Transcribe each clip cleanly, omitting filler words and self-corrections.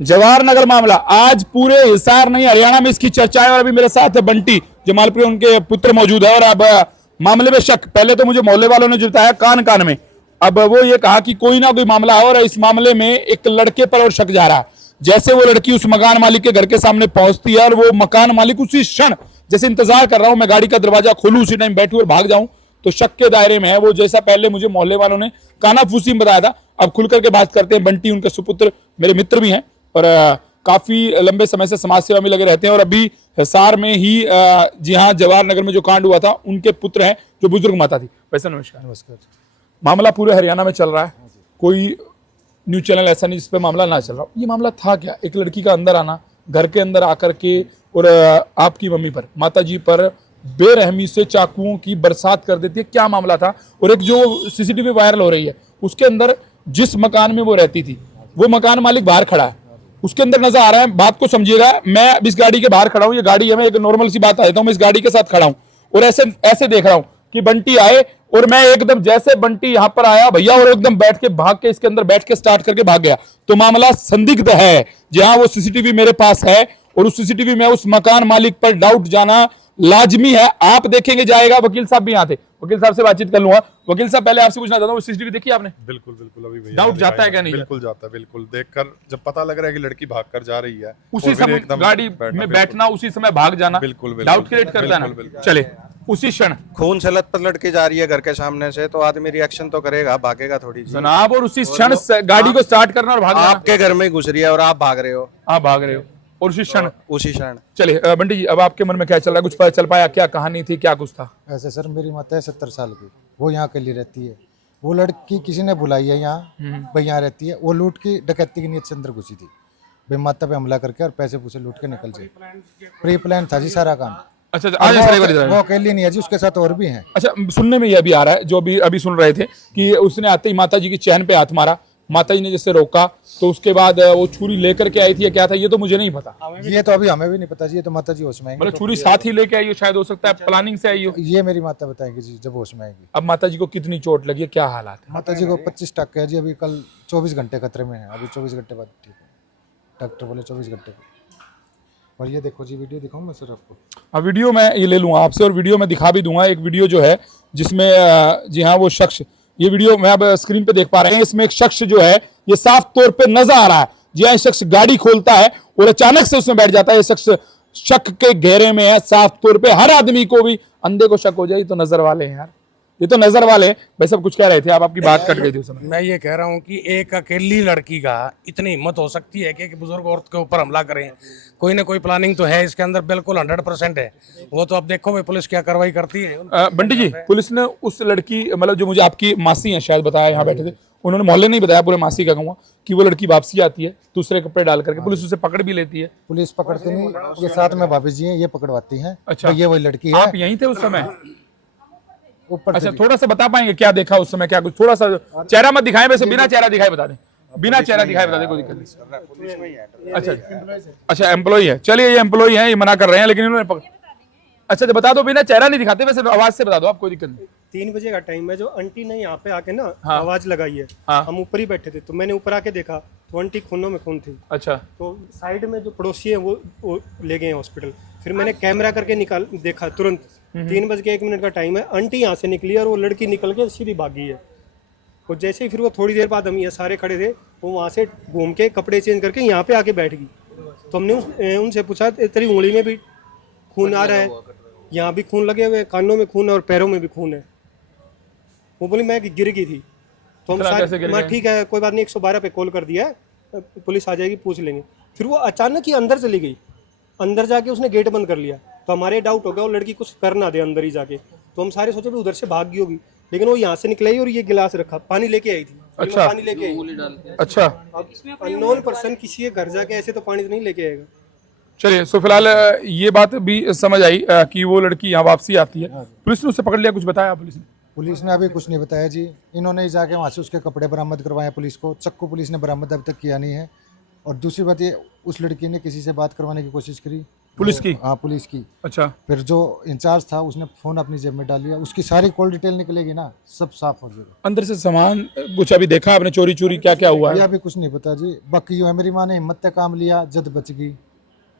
जवाहर नगर मामला आज पूरे हिसार नहीं हरियाणा में इसकी चर्चा है। और अभी मेरे साथ है बंटी जमालपुरी, उनके पुत्र मौजूद है। और अब मामले में शक, पहले तो मुझे मोहल्ले वालों ने जुटाया कान कान में, अब वो ये कहा कि कोई ना कोई मामला है और इस मामले में एक लड़के पर और शक जा रहा है। जैसे वो लड़की उस मकान मालिक के घर के सामने पहुंचती है और वो मकान मालिक उसी क्षण, जैसे इंतजार कर रहा हूं मैं गाड़ी का दरवाजा खोलूं उसी टाइम बैठूं और भाग जाऊं, तो शक के दायरे में है वो। जैसा पहले मुझे मोहल्ले वालों ने कानाफूसी में बताया था, अब खुल करके बात करते हैं। बंटी उनके सुपुत्र मेरे मित्र भी हैं और काफी लंबे समय से समाज सेवा में लगे रहते हैं। और अभी हिसार में ही जी हाँ, जवाहर नगर में जो कांड हुआ था उनके पुत्र हैं, जो बुजुर्ग माता थी। वैसे नमस्कार। नमस्कार। मामला पूरे हरियाणा में चल रहा है, कोई न्यूज चैनल ऐसा नहीं जिस पे मामला ना चल रहा हो। ये मामला था क्या? एक लड़की का अंदर आना, घर के अंदर आकर के और आपकी मम्मी पर, माता जी पर बेरहमी से चाकुओं की बरसात कर देती है, क्या मामला था? और एक जो सीसीटीवी वायरल हो रही है उसके अंदर जिस मकान में वो रहती थी वो मकान मालिक बाहर खड़ा है, उसके अंदर नजर आ रहा है। बात को समझिएगा, मैं अब इस गाड़ी के बाहर खड़ा हूँ, ये गाड़ी है, मैं एक नॉर्मल सी बात आ जाता हूँ, मैं इस गाड़ी के साथ खड़ा हूँ और ऐसे ऐसे देख रहा हूँ कि बंटी आए और मैं एकदम जैसे बंटी यहां पर आया भैया और एकदम बैठ के भाग के इसके अंदर बैठ के स्टार्ट करके भाग गया। तो मामला संदिग्ध है। जहां वो सीसीटीवी मेरे पास है और उस सीसीटीवी में उस मकान मालिक पर डाउट जाना लाजमी है। आप देखेंगे जाएगा, वकील साहब भी यहाँ थे, वकील साहब से बातचीत कर लूंगा। वकील साहब पहले आपसे पूछना चाहता हूँ, सीसीटीवी देखी आपने? बिल्कुल बिल्कुल। अभी भैया डाउट जाता है क्या नहीं? बिल्कुल जाता है, बिल्कुल देखकर जब पता लग रहा है कि लड़की भागकर जा रही है उसी समय गाड़ी में बैठना, उसी समय भाग जाना बिल्कुल डाउट क्रिएट करता है ना। चले उसी क्षण खून से लथपथ लड़की जा रही है घर के सामने से, तो आदमी रिएक्शन तो करेगा, भागेगा थोड़ी जी जनाब, और उसी क्षण गाड़ी को स्टार्ट करना और भागना। आपके घर में घुस रही है और आप भाग रहे हो, आप भाग रहे हो और उसी क्षण उसी क्षण। चलिए बंटी जी, अब आपके मन में क्या चल रहा है? कुछ पता चल पाया? क्या कहानी थी, क्या कुछ था? ऐसे सर, मेरी माता है 70 साल की, वो यहाँ के लिए रहती है। वो लड़की किसी ने बुलाई है यहाँ, भाई यहाँ रहती है। वो लूट की डकैती की नीयत से अंदर घुसी थी, भाई माता पे हमला करके और पैसे पूसे लूट के निकल जाए। प्री प्लान था जी सारा काम। अच्छा आज सर एक बार वो अकेली नहीं है जी, उसके साथ और भी हैं। अच्छा, सुनने में यह भी आ रहा है, जो अभी सुन रहे थे, कि उसने आते ही माता जी की चैन पे हाथ मारा, माता जी ने जैसे रोका तो उसके बाद वो छुरी लेकर के आई थी या क्या था, ये तो मुझे नहीं पता। ये तो अभी हमें भी नहीं पता जी, ये तो माता जी होश में आएंगी। मतलब छुरी साथ ही लेके आई हो, शायद हो सकता है प्लानिंग से आई हो। ये मेरी माता बताएंगी जी जब होश में आएगी। अब माता जी को कितनी चोट लगी है, क्या हालात है? माता जी को 25 टक्के है जी, अभी कल 24 घंटे खतरे में है, अभी 24 घंटे बाद ठीक है, डॉक्टर बोले 24 घंटे। और ये देखो जी, वीडियो दिखाऊं मैं सर आपको? हाँ, वीडियो मैं ये ले लूँगा आपसे और वीडियो में दिखा भी दूंगा। एक वीडियो जो है जिसमें जी हाँ वो शख्स, ये वीडियो मैं अब स्क्रीन पे देख पा रहे हैं, इसमें एक शख्स जो है ये साफ तौर पे नजर आ रहा है। जी हाँ, शख्स गाड़ी खोलता है और अचानक से उसमें बैठ जाता है। ये शख्स शक के घेरे में है साफ तौर पे। हर आदमी को भी अंधे को शक हो जाए तो नजर वाले हैं यार, ये तो नजर वाले हैं। भाई सब कुछ कह रहे थे आप, आपकी बात कट गई थी उस समय। मैं ये कह रहा हूँ कि एक अकेली लड़की का इतनी हिम्मत हो सकती है कि एक बुजुर्ग औरत के ऊपर हमला करें? कोई ना कोई प्लानिंग तो है इसके अंदर, बिल्कुल 100% है। वो तो अब देखो भाई पुलिस क्या कार्रवाई करती है। बंटी जी, पुलिस ने उस लड़की, मतलब जो मुझे आपकी मासी है शायद बताया, यहाँ बैठे थे, उन्होंने मोहल्ले नहीं बताया, पूरे मासी का कहूँगा, कि वो लड़की वापसी आती है दूसरे कपड़े डाल करके, पुलिस उसे पकड़ भी लेती है। पुलिस पकड़ती नहीं, ये साथ में भाभी जी हैं, ये पकड़वाती हैं। अच्छा, ये वही लड़की है। आप यहीं थे उस समय? ऊपर अच्छा, थोड़ा सा बता पाएंगे क्या देखा उस समय, क्या कुछ? थोड़ा सा चेहरा मत दिखाएं, वैसे बिना चेहरा दिखाए बता दें, बिना चेहरा दिखाए बता दें, कोई दिक्कत नहीं। अच्छा एम्प्लॉय है, चलिए ये एम्प्लॉय है, ये मना कर रहे हैं लेकिन इन्होंने अच्छा तो बता दो, बिना चेहरा नहीं दिखाते, वैसे आवाज से बता दो आप, कोई दिक्कत नहीं। 3 बजे का टाइम है, जो आंटी ने यहाँ पे आके ना हाँ। आवाज लगाई है। हाँ। हम ऊपर ही बैठे थे, तो मैंने ऊपर आके देखा तो आंटी खूनों में खून थी। अच्छा, तो साइड में जो पड़ोसी है वो ले गए हॉस्पिटल। फिर मैंने कैमरा करके निकाल देखा तुरंत, 3:01 का टाइम है, आंटी यहाँ से निकली और वो लड़की निकल के सीधी भागी है। और जैसे ही फिर वो थोड़ी देर बाद, हम ये सारे खड़े थे, वो वहाँ से घूम के कपड़े चेंज करके यहाँ पे आके बैठ गई। तो हमने उनसे पूछा, तेरी उंगली में भी खून आ रहा है, यहाँ भी खून लगे हुए, कानों में खून है और पैरों में भी खून है। वो बोली मैं गिर गई थी। तो हम सारे ठीक है कोई बात नहीं, 112 पे कॉल कर दिया है, पुलिस आ जाएगी, पूछ लेंगे। फिर वो अचानक ही अंदर चली गई, अंदर जाके उसने गेट बंद कर लिया। तो हमारे डाउट हो गया वो लड़की कुछ कर ना दे अंदर ही जाके। तो हम सारे सोचे भी उधर से भाग गई होगी, लेकिन वो यहाँ से निकलाई और ये गिलास रखा, पानी लेके आई थी। अच्छा, पानी लेके आई। अच्छा, अननोन पर्सन किसी के घर जाके ऐसे तो पानी तो नहीं लेके आएगा। चलिए, सो फिलहाल ये बात भी समझ आई कि वो लड़की यहाँ वापसी आती है। पुलिस ने उसे पकड़ लिया, कुछ बताया पुलिस ने? पुलिस ने अभी कुछ नहीं बताया जी, इन्होंने ही जाके वहाँ से उसके कपड़े बरामद करवाए पुलिस को। चक्कू पुलिस ने बरामद अभी तक किया नहीं है। और दूसरी बात ये, उस लड़की ने किसी से बात करवाने की कोशिश करी, पुलिस की? हाँ पुलिस की। अच्छा, फिर जो इंचार्ज था उसने फोन अपनी जेब में डाल लिया, उसकी सारी कॉल डिटेल निकलेगी ना, सब साफ हो जाएगा। अंदर से सामान कुछ अभी देखा आपने, चोरी चोरी क्या क्या हुआ ये है? अभी कुछ नहीं पता जी। बाकी यूं है, मेरी माँ ने हिम्मत से काम लिया, जद बच गई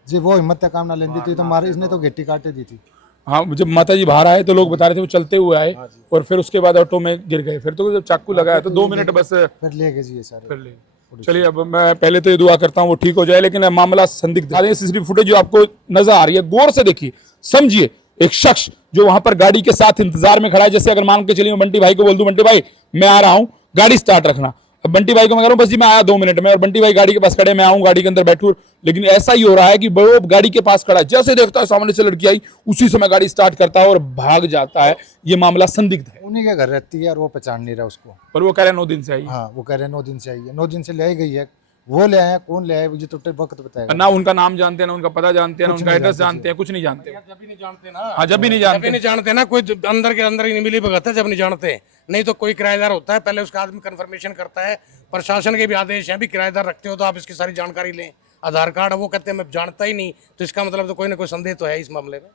जी। वो हिम्मत से काम ना लेती थी तो मारे, इसने तो घेटी काटे दी थी। हाँ, जब माता जी बाहर आए तो लोग बता रहे थे वो चलते हुए आए और फिर उसके बाद ऑटो में गिर गए। फिर तो जब चाकू लगाया तो 2 मिनट बस फिर ले गए जी ये सारे। कर ले। चलिए, अब मैं पहले तो ये दुआ करता हूँ वो ठीक हो जाए, लेकिन मामला संदिग्ध है। सीसीटीवी फुटेज जो आपको नजर आ रही है, गौर से देखिए, समझिए। एक शख्स जो वहां पर गाड़ी के साथ इंतजार में खड़ा है, जैसे अगर मान के चलिए मैं बंटी भाई को बोल दूं, बंटी भाई मैं आ रहा हूं, गाड़ी स्टार्ट रखना। अब बंटी भाई को मैं कह रहा हूं बस जी मैं आया 2 मिनट में, और बंटी भाई गाड़ी के पास खड़े, मैं आऊं गाड़ी के अंदर बैठूं। लेकिन ऐसा ही हो रहा है कि वो गाड़ी के पास खड़ा है, जैसे देखता है सामने से लड़की आई, उसी समय गाड़ी स्टार्ट करता है और भाग जाता है। ये मामला संदिग्ध है। उन्हीं के घर रहती है और वो पहचान नहीं रहा उसको। पर वो कह रहे हैं 9 दिन से आई। हाँ वो कह रहे हैं 9 दिन से आई है, 9 दिन से ले आई गई है। वो ले आया, कौन ले आया मुझे तो वक्त बताएगा। ना उनका नाम जानते हैं, ना उनका पता जानते हैं, ना कुछ उनका नहीं एड्रेस जानते जानते हैं, कुछ नहीं जानते। जब भी नहीं जानते ना, हाँ, जब भी नहीं जब भी जानते। नहीं जानते ना, कोई अंदर के अंदर ही नहीं मिली भगत है जब नहीं जानते। नहीं तो कोई किराएदार होता है, पहले उसका आदमी कंफर्मेशन करता है। प्रशासन के भी आदेश हैं भी किराएदार रखते हो तो आप इसकी सारी जानकारी लें, आधार कार्ड। वो कहते हैं मैं जानता ही नहीं, तो इसका मतलब तो कोई ना कोई संदेह तो है इस मामले में।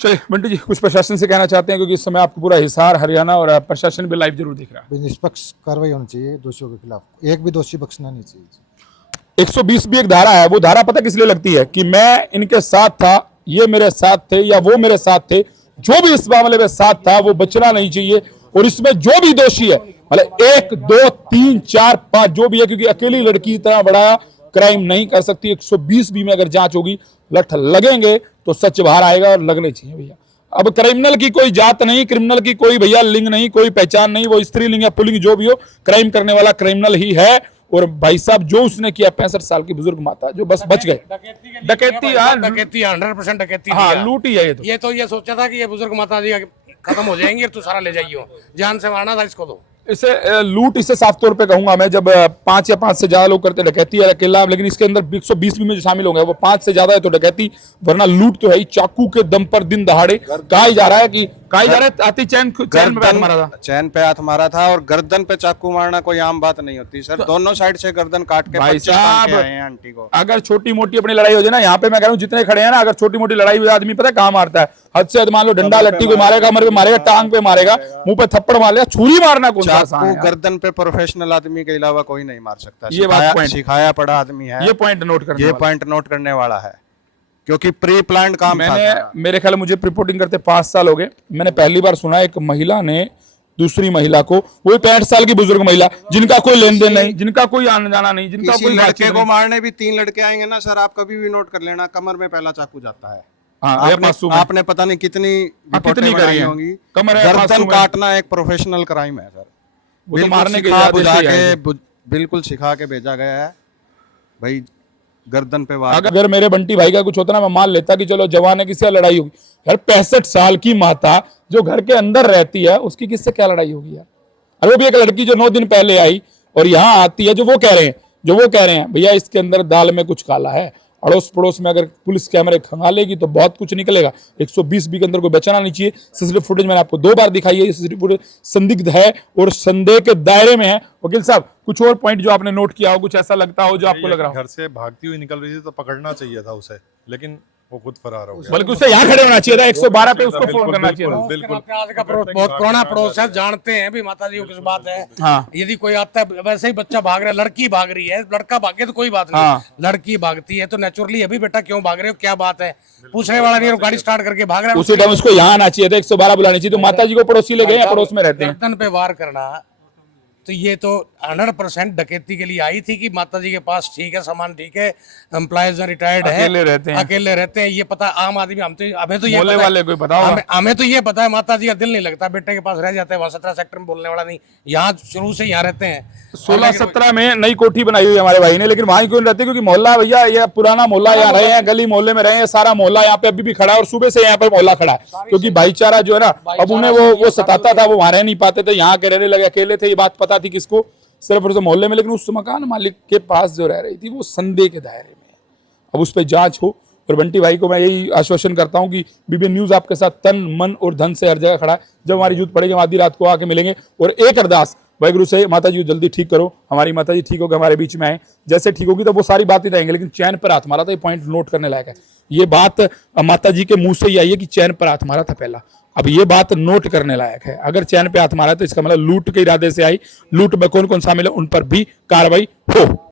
चलिए बंटी जी, कुछ प्रशासन से कहना चाहते हैं, क्योंकि इस समय आपको पूरा हिसार, हरियाणा और प्रशासन भी लाइव जरूर दिख रहा है। निष्पक्ष कार्रवाई होनी चाहिए दोषियों के खिलाफ, एक भी दोषी बख्शना नहीं चाहिए। 120 भी एक धारा है। वो धारा पता किस लिए लगती है कि मैं इनके साथ था, ये मेरे साथ थे या वो मेरे साथ थे, जो भी इस मामले में साथ था वो बचना नहीं चाहिए। और इसमें जो भी दोषी है, मतलब 1 2 3 4 5 जो भी है, क्योंकि अकेली लड़की इतना बड़ा क्राइम नहीं कर सकती। 120 भी में अगर जांच होगी, लठ लगेंगे तो सच बाहर आएगा, और लगने चाहिए भैया। अब क्रिमिनल की कोई जात नहीं, क्रिमिनल की कोई भैया लिंग नहीं, कोई पहचान नहीं, वो स्त्रीलिंग या पुल्लिंग जो भी हो, क्राइम करने वाला क्रिमिनल ही है। और भाई साहब जो उसने किया, 65 साल की बुजुर्ग माता जो बस बच गए। डकैती, हाँ, डकैती 100% डकैती। हाँ, लूट ही है ये तो। ये सोचा था कि ये बुजुर्ग माता जी खत्म हो जाएंगी और तू सारा ले जाइयो, जान से मारना था इसको। तो इसे लूट, इसे साफ तौर पे कहूंगा मैं। जब 5 या 5 से ज्यादा लोग करते डकैती है अकेला, लेकिन इसके अंदर 120 भी में जो शामिल होंगे वो 5 से ज्यादा है तो डकैती, वरना लूट तो है ही। चाकू के दम पर दिन दहाड़े कहा जा रहा है कि आती चैन पे हाथ मारा था, चैन पे हाथ मारा था। और गर्दन पे चाकू मारना कोई आम बात नहीं होती सर। दोनों साइड से गर्दन काट के भाई 25 टांग के साहब, आए हैं आंटी को। अगर छोटी मोटी अपनी लड़ाई हो जाए ना, यहाँ पे मैं कह रहा हूँ जितने खड़े हैं ना, अगर छोटी मोटी लड़ाई हुई, आदमी पता है कहाँ मारता है? हद से हद मान लो डंडा लट्टी को मारेगा, कमर पे मारेगा, टांग पे मारेगा, मुंह पे थप्पड़ मार लेगा। छुरी मारना कौन सा आसान है चाकू यार? गर्दन पे प्रोफेशनल आदमी के अलावा कोई नहीं मार सकता। ये बात point- सिखाया पड़ा आदमी है। ये पॉइंट नोट करना, ये पॉइंट नोट करने वाला है, क्योंकि प्री प्लान काम था। मैंने, मेरे ख्याल मुझे रिपोर्टिंग करते 5 साल हो गए, मैंने पहली बार सुना एक महिला ने दूसरी महिला को, वो 65 साल की बुजुर्ग महिला, जिनका कोई लेन देन नहीं, जिनका कोई आना जाना नहीं, जिनका किसी कोई लड़के बातचीत को नहीं। मारने भी 3 लड़के आएंगे ना सर, आप कभी भी नोट कर लेना, कमर में पहला चाकू जाता है। हाँ, ये मासूम है। आपने पता नहीं कितनी रिपोर्टें कितनी करी बनाई हैं। होंगी। कमर है, गर्दन मासूम है। काटना एक प्रोफेशनल क्राइम है सर। वो तो बिल्कुल मारने के सिखा इरादे बुझा से ही आए के बिल्कुल सिखा के भेजा गया है भाई। गर्दन पे वार अगर मेरे बंटी भाई का कुछ होता ना, मैं मान लेता कि चलो जवान है, किससे लड़ाई होगी यार। 65 साल की माता जो घर के अंदर रहती है, उसकी किससे क्या लड़ाई होगी यार? अरे वो भी एक लड़की जो 9 दिन पहले आई और यहाँ आती है, जो वो कह रहे हैं भैया इसके अंदर दाल में कुछ काला है। अड़ोस पड़ोस में अगर पुलिस कैमरे खंगालेगी तो बहुत कुछ निकलेगा। 120 भी के अंदर कोई बचाना नहीं चाहिए। सीसीटीवी फुटेज मैंने आपको 2 बार दिखाई है, ये सीसीटीवी फुटेज संदिग्ध है और संदेह के दायरे में है। वकील साहब, कुछ और पॉइंट जो आपने नोट किया हो, कुछ ऐसा लगता हो जो आपको लग रहा हो? घर से भागती हुई निकल रही थी तो पकड़ना चाहिए था उसे, लेकिन वो खुद फरार हो गया। बल्कि उससे यहाँ खड़े होना चाहिए था, 112 पे उसको फोन करना चाहिए था। बिल्कुल। आज का पड़ोस बहुत पुराना पड़ोस है, जानते हैं भी माता जी को किस बात है। हाँ। यदि कोई आता है, वैसे ही बच्चा भाग रहा है, लड़की भाग रही है, लड़का भागे तो कोई बात नहीं। हाँ। लड़की भागती है तो नेचुरली अभी बेटा क्यों भाग रहे हो, क्या बात है, पूछने वाला नहीं है, गाड़ी स्टार्ट करके भाग रहा है। उसी टाइम उसको यहाँ आना चाहिए था, 112 बुलानी चाहिए। तो माता जी को पड़ोसी ले गए या पड़ोस में रहते हैं? गर्दन पे वार करना, तो ये तो 100% डकैती के लिए आई थी कि माता जी के पास ठीक है, सामान ठीक है, एम्प्लॉयज रिटायर्ड है, अकेले रहते हैं, ये पता आम आदमी, हमें तो ये मोहल्ले पता है, वाले कोई पता होगा? हमें तो ये पता है माता जी का दिल नहीं लगता, बेटे के पास रह जाते हैं, वहाँ 17 सेक्टर में बोलने वाला नहीं, यहाँ शुरू से यहाँ रहते हैं। 16-17 में नई कोठी बनाई हुई है हमारे भाई ने, लेकिन वहां क्यों नहीं रहते? क्योंकि मोहल्ला भैया, ये पुराना मोहल्ला, यहाँ रहे हैं, गली मोहल्ले में रहे हैं, सारा मोहल्ला यहाँ पे अभी भी खड़ा है और सुबह से यहाँ पर मोहल्ला खड़ा है। क्योंकि भाईचारा जो है ना, अब उन्हें वो सताता था, वो वहां रह नहीं पाते थे, यहाँ के रहने लगे, अकेले थे। ये बात पता थी किसको? सिर्फ उस मोहल्ले में। लेकिन उस मकान मालिक के पास जो रह रही थी वो संदेह के दायरे में है। अब उस पर जांच हो और बंटी भाई को मैं यही आश्वासन करता हूं कि बीबीएन न्यूज़ आपके साथ तन मन और धन से हर जगह खड़ा है। जब हमारी जरूरत पड़ेगी हम आधी रात को आके मिलेंगे। और एक अरदास वाहिगुरु से, माता जी जल्दी ठीक करो, हमारी माता जी ठीक होकर हमारे बीच में आए। जैसे ठीक होगी तो वो सारी बातें रहेंगे, लेकिन चैन पर हाथ मारा था, ये पॉइंट नोट करने लायक है। ये बात माता जी के मुंह से ही आई है कि चैन पर हाथ मारा था पहला। अब ये बात नोट करने लायक है। अगर चैन पे हाथ मारा तो इसका मतलब लूट के इरादे से आई, लूट में कौन कौन शामिल है उन पर भी कार्रवाई हो।